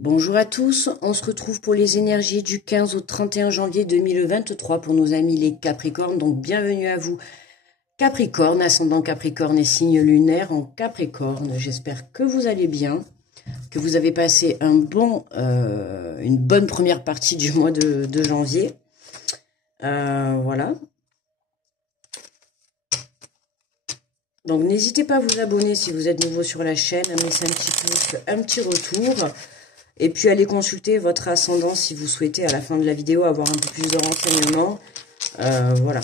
Bonjour à tous, on se retrouve pour les énergies du 15 au 31 janvier 2023 pour nos amis les Capricornes, donc bienvenue à vous. Capricorne, ascendant Capricorne et signe lunaire en Capricorne, j'espère que vous allez bien, que vous avez passé une bonne première partie du mois de janvier. Voilà. Donc n'hésitez pas à vous abonner si vous êtes nouveau sur la chaîne, à me laisser un petit pouce, un petit retour. Et puis allez consulter votre ascendant si vous souhaitez à la fin de la vidéo avoir un peu plus de renseignements. Voilà.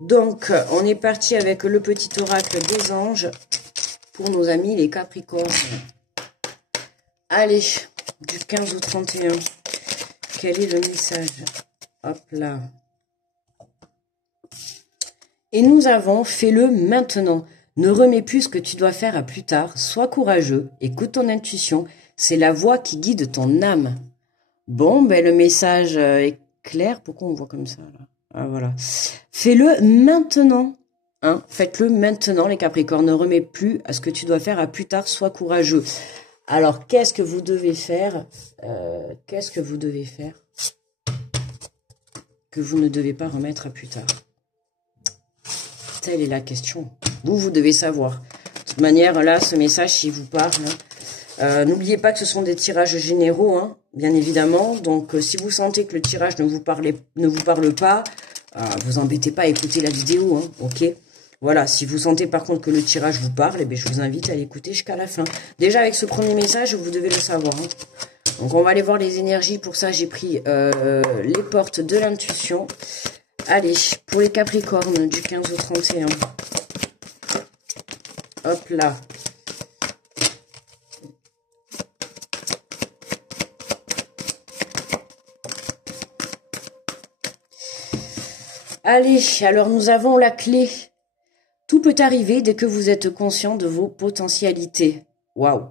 Donc on est parti avec le petit oracle des anges pour nos amis les Capricornes. Allez, du 15 au 31. Quel est le message? Hop là. Et nous avons, fais-le maintenant. Ne remets plus ce que tu dois faire à plus tard. Sois courageux, écoute ton intuition. C'est la voix qui guide ton âme. Bon, ben le message est clair. Pourquoi on voit comme ça là? Ah voilà. Fais-le maintenant. Hein? Faites-le maintenant, les Capricornes. Ne remets plus à ce que tu dois faire à plus tard. Sois courageux. Alors, qu'est-ce que vous devez faire? Qu'est-ce que vous devez faire que vous ne devez pas remettre à plus tard? Telle est la question. Vous devez savoir. De toute manière, là, ce message, s'il vous parle... n'oubliez pas que ce sont des tirages généraux, hein, bien évidemment. Donc, si vous sentez que le tirage ne vous parle pas, vous embêtez pas à écouter la vidéo, hein, ok? Voilà, si vous sentez par contre que le tirage vous parle, eh bien, je vous invite à l'écouter jusqu'à la fin. Déjà, avec ce premier message, vous devez le savoir. Hein. Donc, on va aller voir les énergies. Pour ça, j'ai pris les portes de l'intuition. Allez, pour les Capricornes, du 15 au 31. Hop là. Allez, alors nous avons la clé. Tout peut arriver dès que vous êtes conscient de vos potentialités. Waouh!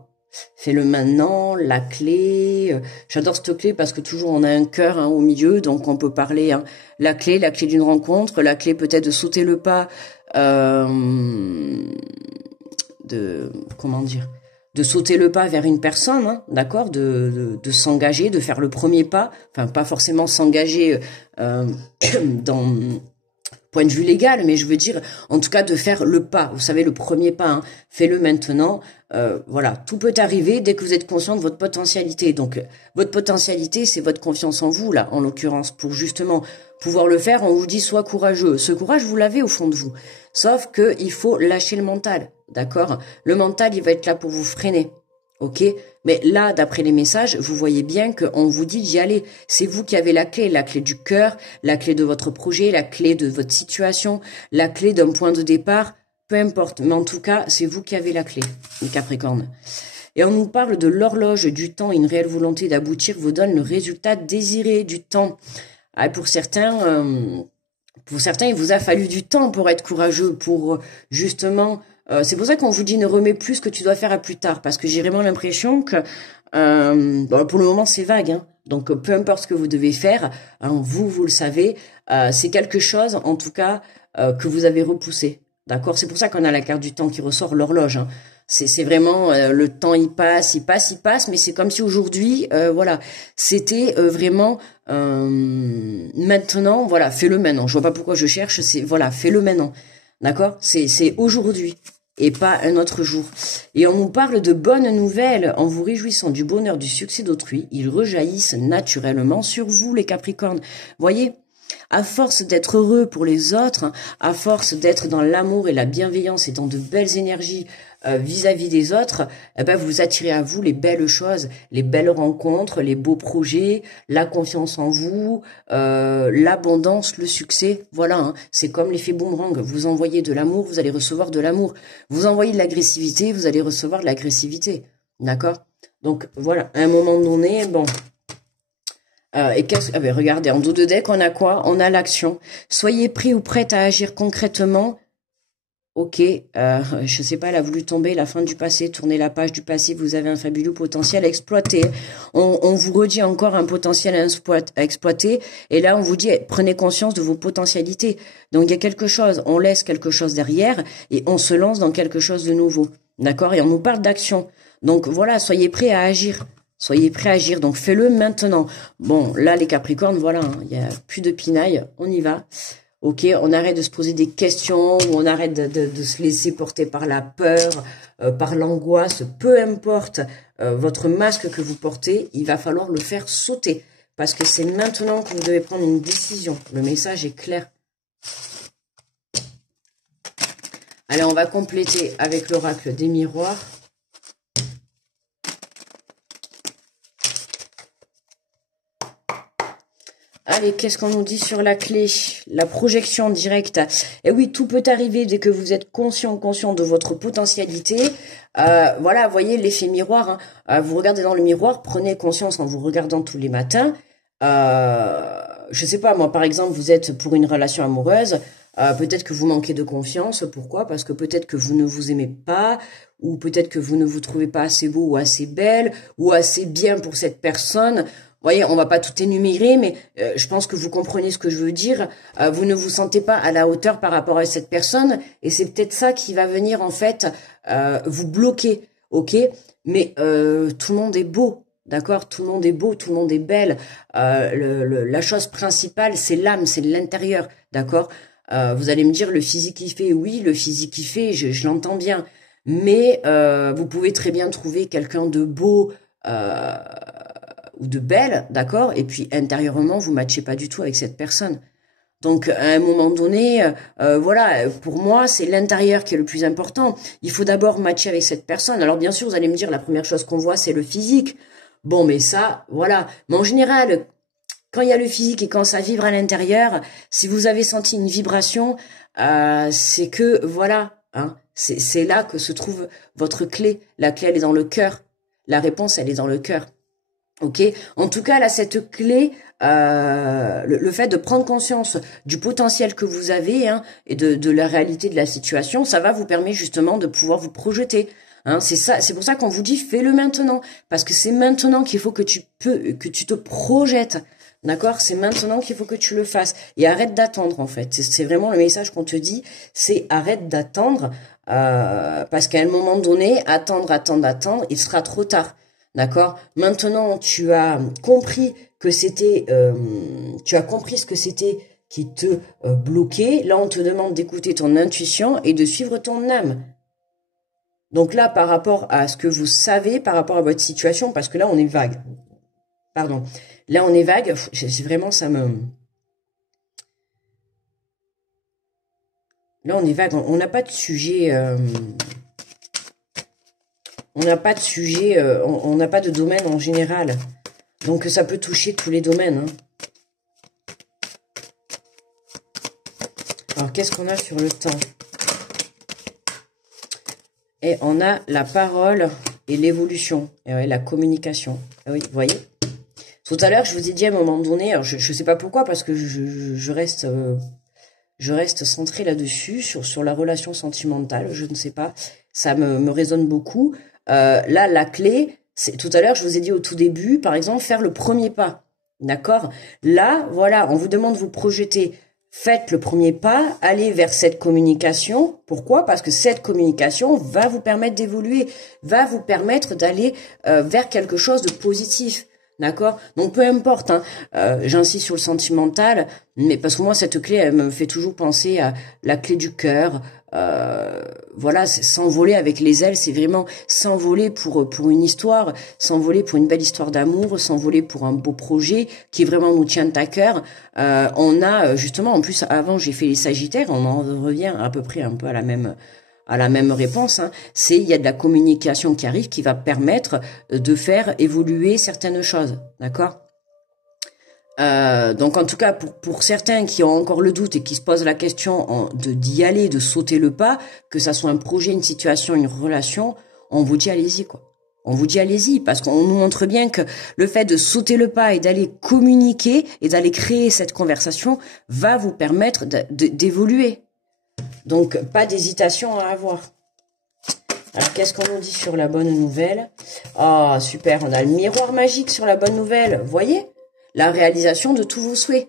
Fais-le maintenant, la clé. J'adore cette clé parce que toujours on a un cœur au milieu, donc on peut parler. Hein, la clé d'une rencontre, la clé peut-être de sauter le pas, de sauter le pas vers une personne, hein, d'accord, de s'engager, de faire le premier pas, enfin pas forcément s'engager dans point de vue légal, mais je veux dire, en tout cas de faire le pas, vous savez, le premier pas, hein, fais-le maintenant, voilà, tout peut arriver dès que vous êtes conscient de votre potentialité, donc votre potentialité, c'est votre confiance en vous, là, en l'occurrence, pour justement pouvoir le faire, on vous dit, sois courageux, ce courage, vous l'avez au fond de vous, sauf que il faut lâcher le mental, d'accord, le mental, il va être là pour vous freiner, ok, mais là, d'après les messages, vous voyez bien qu'on vous dit d'y aller. C'est vous qui avez la clé du cœur, la clé de votre projet, la clé de votre situation, la clé d'un point de départ, peu importe. Mais en tout cas, c'est vous qui avez la clé, les Capricornes. Et on nous parle de l'horloge du temps, une réelle volonté d'aboutir vous donne le résultat désiré du temps. Ah, pour certains, il vous a fallu du temps pour être courageux, pour justement... c'est pour ça qu'on vous dit ne remets plus ce que tu dois faire à plus tard, parce que j'ai vraiment l'impression que pour le moment c'est vague, hein, donc peu importe ce que vous devez faire, hein, vous le savez, c'est quelque chose en tout cas que vous avez repoussé, d'accord, c'est pour ça qu'on a la carte du temps qui ressort, l'horloge, hein. C'est vraiment le temps il passe, mais c'est comme si aujourd'hui, voilà, c'était vraiment maintenant, voilà, fais-le maintenant. Je vois pas pourquoi je cherche, c'est voilà, fais-le maintenant. D'accord? C'est aujourd'hui et pas un autre jour. Et on nous parle de bonnes nouvelles en vous réjouissant du bonheur, du succès d'autrui. Ils rejaillissent naturellement sur vous, les Capricornes. Voyez, à force d'être heureux pour les autres, à force d'être dans l'amour et la bienveillance et dans de belles énergies vis-à-vis des autres, eh ben vous attirez à vous les belles choses, les belles rencontres, les beaux projets, la confiance en vous, l'abondance, le succès. Voilà, hein, c'est comme l'effet boomerang. Vous envoyez de l'amour, vous allez recevoir de l'amour. Vous envoyez de l'agressivité, vous allez recevoir de l'agressivité. D'accord? Donc voilà, à un moment donné, bon... regardez, en dos de deck, on a quoi? On a l'action. Soyez prêts ou prête à agir concrètement. Ok, je sais pas, elle a voulu tomber, la fin du passé, tournez la page du passé, vous avez un fabuleux potentiel à exploiter. On vous redit encore un potentiel à exploiter, et là on vous dit, prenez conscience de vos potentialités. Donc il y a quelque chose, on laisse quelque chose derrière, et on se lance dans quelque chose de nouveau. D'accord? Et on nous parle d'action. Donc voilà, soyez prêts à agir. Soyez prêts à agir, donc fais-le maintenant. Bon, là, les Capricornes, voilà, hein, il n'y a plus de pinaille, on y va. Ok, on arrête de se poser des questions, ou on arrête de se laisser porter par la peur, par l'angoisse, peu importe votre masque que vous portez, il va falloir le faire sauter. Parce que c'est maintenant que vous devez prendre une décision. Le message est clair. Allez, on va compléter avec l'oracle des miroirs. Allez, qu'est-ce qu'on nous dit sur la clé? La projection directe. Et oui, tout peut arriver dès que vous êtes conscient de votre potentialité. Voilà, voyez l'effet miroir. Hein. Vous regardez dans le miroir, prenez conscience en vous regardant tous les matins. Je sais pas, moi, par exemple, vous êtes pour une relation amoureuse. Peut-être que vous manquez de confiance. Pourquoi? Parce que peut-être que vous ne vous aimez pas, ou peut-être que vous ne vous trouvez pas assez beau ou assez belle, ou assez bien pour cette personne. Vous voyez, on va pas tout énumérer, mais je pense que vous comprenez ce que je veux dire. Vous ne vous sentez pas à la hauteur par rapport à cette personne, et c'est peut-être ça qui va venir en fait vous bloquer, ok? Mais tout le monde est beau, d'accord? Tout le monde est beau, tout le monde est belle. La chose principale, c'est l'âme, c'est l'intérieur, d'accord? Vous allez me dire le physique il fait, oui, le physique il fait, je l'entends bien, mais vous pouvez très bien trouver quelqu'un de beau. Ou de belle, d'accord, et puis intérieurement, vous ne matchez pas du tout avec cette personne. Donc, à un moment donné, voilà, pour moi, c'est l'intérieur qui est le plus important. Il faut d'abord matcher avec cette personne. Alors, bien sûr, vous allez me dire, la première chose qu'on voit, c'est le physique. Bon, mais ça, voilà. Mais en général, quand il y a le physique et quand ça vibre à l'intérieur, si vous avez senti une vibration, c'est que, voilà, hein, c'est là que se trouve votre clé. La clé, elle est dans le cœur. La réponse, elle est dans le cœur. Ok. En tout cas, là, cette clé, le fait de prendre conscience du potentiel que vous avez hein, et de la réalité de la situation, ça va vous permettre justement de pouvoir vous projeter. Hein, c'est pour ça qu'on vous dit fais-le maintenant, parce que c'est maintenant qu'il faut que tu te projettes. D'accord? C'est maintenant qu'il faut que tu le fasses. Et arrête d'attendre, en fait. C'est vraiment le message qu'on te dit, c'est arrête d'attendre, parce qu'à un moment donné, attendre, il sera trop tard. D'accord? Maintenant, tu as compris que c'était, tu as compris ce que c'était qui te bloquait. Là, on te demande d'écouter ton intuition et de suivre ton âme. Donc là, par rapport à ce que vous savez, par rapport à votre situation, parce que là, on est vague. Pardon. Là, on est vague. C'est vraiment, ça me... Là, on est vague. On n'a pas de sujet... On n'a pas de sujet, on n'a pas de domaine en général. Donc ça peut toucher tous les domaines. Hein. Alors qu'est-ce qu'on a sur le temps? Et on a la parole et l'évolution. Et ouais, la communication. Et oui, vous voyez? Tout à l'heure, je vous ai dit à un moment donné, alors je ne sais pas pourquoi, parce que je reste centrée là-dessus, sur la relation sentimentale, je ne sais pas. Ça me résonne beaucoup. Là, la clé, c'est tout à l'heure, je vous ai dit au tout début, par exemple, faire le premier pas. D'accord? Là, voilà, on vous demande de vous projeter. Faites le premier pas, allez vers cette communication. Pourquoi? Parce que cette communication va vous permettre d'évoluer, va vous permettre d'aller vers quelque chose de positif. D'accord? Donc, peu importe, hein, j'insiste sur le sentimental, mais parce que moi, cette clé, elle me fait toujours penser à la clé du cœur. Voilà, s'envoler avec les ailes, c'est vraiment s'envoler pour une histoire, s'envoler pour une belle histoire d'amour, s'envoler pour un beau projet qui vraiment nous tient à cœur. On a, justement, en plus, avant, j'ai fait les Sagittaires, on en revient à peu près un peu à la même réponse, hein. C'est il y a de la communication qui arrive qui va permettre de faire évoluer certaines choses, d'accord? Donc en tout cas pour certains qui ont encore le doute et qui se posent la question d'y aller, de sauter le pas, que ça soit un projet, une situation, une relation, on vous dit allez-y quoi. On vous dit allez-y parce qu'on nous montre bien que le fait de sauter le pas et d'aller communiquer et d'aller créer cette conversation va vous permettre d'évoluer. Donc pas d'hésitation à avoir. Alors qu'est-ce qu'on nous dit sur la bonne nouvelle? Ah super, on a le miroir magique sur la bonne nouvelle, vous voyez? La réalisation de tous vos souhaits,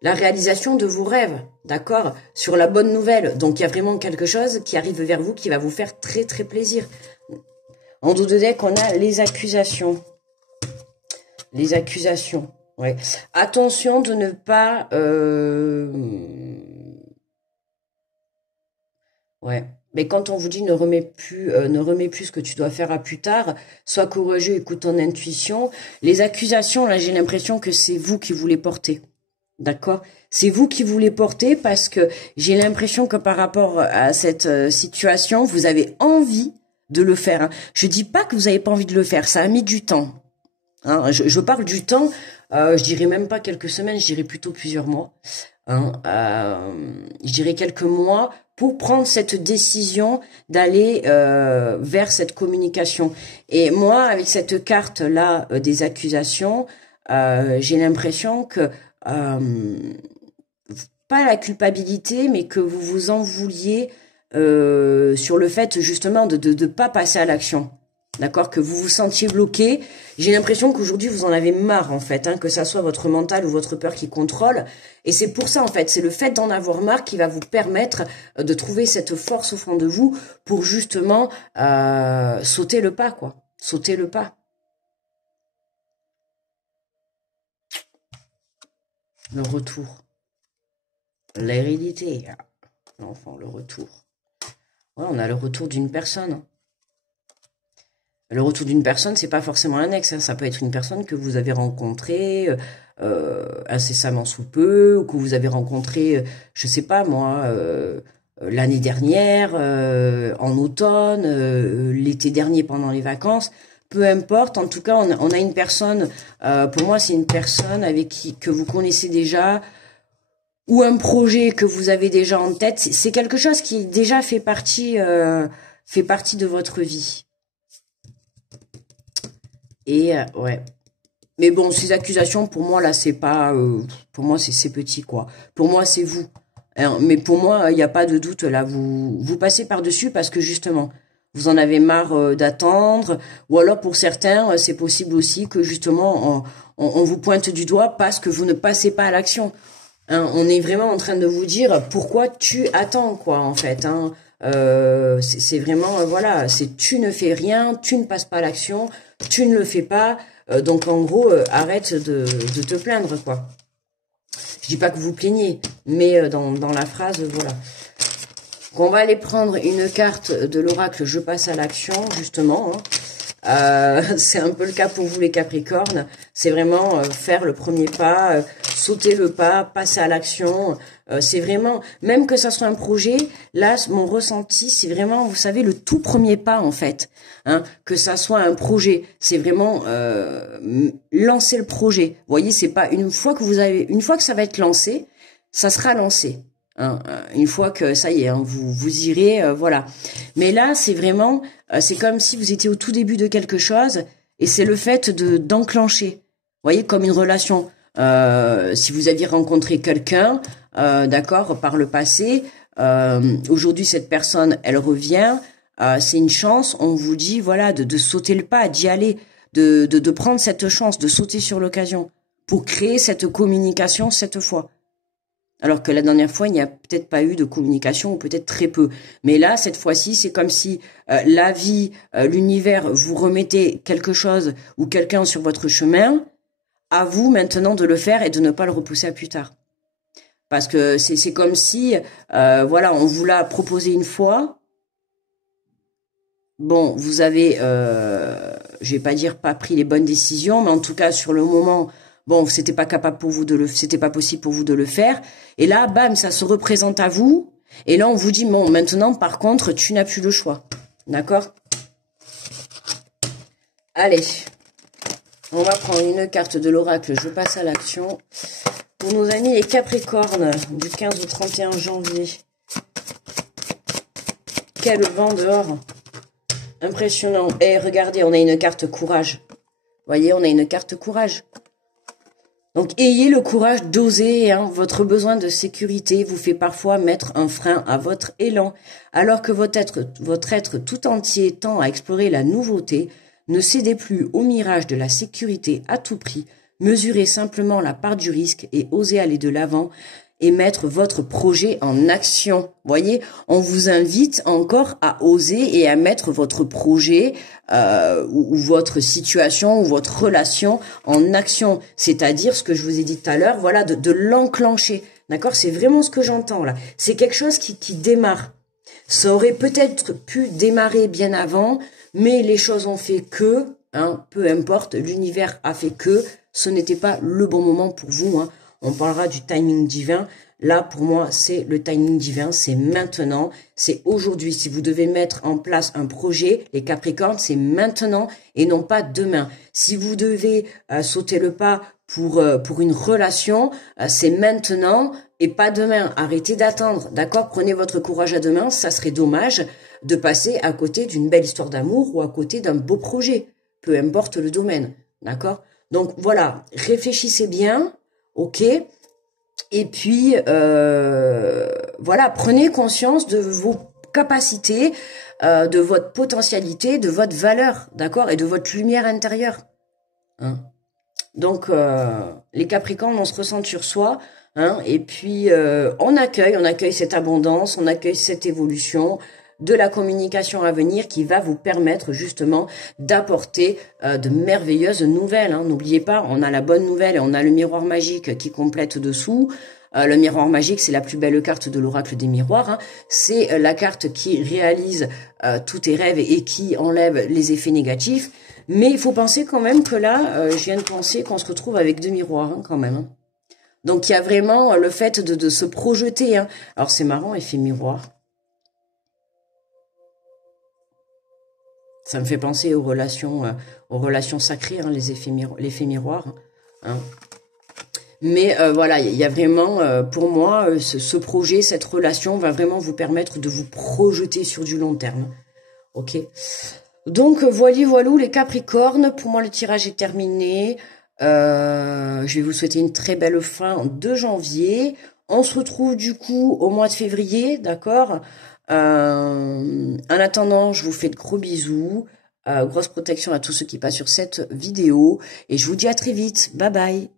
la réalisation de vos rêves, d'accord? Sur la bonne nouvelle. Donc, il y a vraiment quelque chose qui arrive vers vous qui va vous faire très, très plaisir. En dos de deck, on a les accusations. Les accusations. Ouais. Attention de ne pas... Ouais. Mais quand on vous dit ne remets plus ce que tu dois faire à plus tard, sois courageux, écoute ton intuition. Les accusations, là, j'ai l'impression que c'est vous qui vous les portez. D'accord? C'est vous qui vous les portez parce que j'ai l'impression que par rapport à cette situation, vous avez envie de le faire. Hein. Je dis pas que vous n'avez pas envie de le faire, ça a mis du temps. Hein. Je parle du temps, je dirais même pas quelques semaines, je dirais plutôt plusieurs mois. Hein. Je dirais quelques mois pour prendre cette décision d'aller vers cette communication. Et moi, avec cette carte-là des accusations, j'ai l'impression que pas la culpabilité, mais que vous vous en vouliez sur le fait justement de pas passer à l'action. D'accord, que vous vous sentiez bloqué. J'ai l'impression qu'aujourd'hui vous en avez marre en fait, hein, que ça soit votre mental ou votre peur qui contrôle. Et c'est pour ça en fait, c'est le fait d'en avoir marre qui va vous permettre de trouver cette force au fond de vous pour justement sauter le pas, quoi. Sauter le pas. Le retour. L'hérédité. L'enfant, le retour. Ouais, on a le retour d'une personne. Le retour d'une personne, c'est pas forcément un ex, hein. Ça peut être une personne que vous avez rencontrée incessamment sous peu, ou que vous avez rencontrée, je sais pas moi, l'année dernière, en automne, l'été dernier pendant les vacances. Peu importe, en tout cas, on a une personne, pour moi, c'est une personne avec que vous connaissez déjà, ou un projet que vous avez déjà en tête. C'est quelque chose qui déjà fait partie de votre vie. Et ouais. Mais bon, ces accusations, pour moi, là, c'est pas... pour moi, c'est petit, quoi. Pour moi, c'est vous. Hein, mais pour moi, il n'y a pas de doute, là. Vous passez par-dessus parce que, justement, vous en avez marre d'attendre. Ou alors, pour certains, c'est possible aussi que, justement, on vous pointe du doigt parce que vous ne passez pas à l'action. Hein, on est vraiment en train de vous dire pourquoi tu attends, quoi, en fait. Hein. C'est vraiment, voilà, c'est tu ne fais rien, tu ne passes pas à l'action, tu ne le fais pas, donc en gros, arrête de te plaindre, quoi. Je dis pas que vous plaignez, mais dans la phrase, voilà. Donc on va aller prendre une carte de l'oracle, je passe à l'action, justement. Hein. C'est un peu le cas pour vous les Capricornes, c'est vraiment faire le premier pas, sauter le pas, passer à l'action, c'est vraiment, même que ça soit un projet, là mon ressenti c'est vraiment, vous savez, le tout premier pas en fait, hein, que ça soit un projet, c'est vraiment lancer le projet, vous voyez, c'est pas une fois que ça va être lancé, ça sera lancé. Hein, une fois que ça y est, hein, vous irez, voilà. Mais là, c'est vraiment, c'est comme si vous étiez au tout début de quelque chose, et c'est le fait d'enclencher. Vous voyez, comme une relation. Si vous aviez rencontré quelqu'un, d'accord, par le passé, aujourd'hui cette personne, elle revient, c'est une chance. On vous dit, voilà, de sauter le pas, d'y aller, de prendre cette chance, de sauter sur l'occasion pour créer cette communication cette fois. Alors que la dernière fois, il n'y a peut-être pas eu de communication, ou peut-être très peu. Mais là, cette fois-ci, c'est comme si la vie, l'univers, vous remettait quelque chose ou quelqu'un sur votre chemin, à vous maintenant de le faire et de ne pas le repousser à plus tard. Parce que c'est comme si, voilà, on vous l'a proposé une fois. Bon, vous avez, je vais pas dire pas pris les bonnes décisions, mais en tout cas, sur le moment... Bon, c'était pas capable pour vous c'était pas possible pour vous de le faire. Et là, bam, ça se représente à vous. Et là, on vous dit, bon, maintenant, par contre, tu n'as plus le choix. D'accord? Allez. On va prendre une carte de l'oracle. Je passe à l'action. Pour nos amis les Capricornes, du 15 au 31 janvier. Quel vent dehors. Impressionnant. Et regardez, on a une carte courage. Vous voyez, on a une carte courage. Donc, ayez le courage d'oser, hein. Votre besoin de sécurité vous fait parfois mettre un frein à votre élan. Alors que votre être tout entier tend à explorer la nouveauté, ne cédez plus au mirage de la sécurité à tout prix. Mesurez simplement la part du risque et osez aller de l'avant. et mettre votre projet en action. Voyez, on vous invite encore à oser et à mettre votre projet ou votre situation ou votre relation en action. C'est-à-dire ce que je vous ai dit tout à l'heure, voilà, de l'enclencher. D'accord? C'est vraiment ce que j'entends là. C'est quelque chose qui démarre. Ça aurait peut-être pu démarrer bien avant, mais les choses ont fait que, hein, peu importe, l'univers a fait que ce n'était pas le bon moment pour vous. Hein. On parlera du timing divin. Là, pour moi, c'est le timing divin, c'est maintenant, c'est aujourd'hui. Si vous devez mettre en place un projet, les Capricornes, c'est maintenant et non pas demain. Si vous devez sauter le pas pour une relation, c'est maintenant et pas demain. Arrêtez d'attendre, d'accord? Prenez votre courage à deux mains, ça serait dommage de passer à côté d'une belle histoire d'amour ou à côté d'un beau projet, peu importe le domaine, d'accord? Donc voilà, réfléchissez bien, ok? Et puis, voilà, prenez conscience de vos capacités, de votre potentialité, de votre valeur, d'accord? Et de votre lumière intérieure. Hein? Donc, les Capricornes, on se ressent sur soi, hein? Et puis, on accueille cette abondance, on accueille cette évolution de la communication à venir qui va vous permettre justement d'apporter de merveilleuses nouvelles. Hein. N'oubliez pas, on a la bonne nouvelle et on a le miroir magique qui complète dessous. Le miroir magique, c'est la plus belle carte de l'oracle des miroirs. Hein. C'est la carte qui réalise tous tes rêves et qui enlève les effets négatifs. Mais il faut penser quand même que là, je viens de penser qu'on se retrouve avec deux miroirs hein, quand même. Hein. Donc il y a vraiment le fait de se projeter. Hein. Alors c'est marrant, effet miroir. Ça me fait penser aux relations sacrées, hein, l'effet miroir. Hein. Mais voilà, il y a vraiment, pour moi, ce projet, cette relation va vraiment vous permettre de vous projeter sur du long terme. Ok. Donc, voilou les Capricornes. Pour moi, le tirage est terminé. Je vais vous souhaiter une très belle fin de janvier. On se retrouve du coup au mois de février, d'accord ? En attendant, je vous fais de gros bisous. Grosse protection à tous ceux qui passent sur cette vidéo. Et je vous dis à très vite. Bye bye.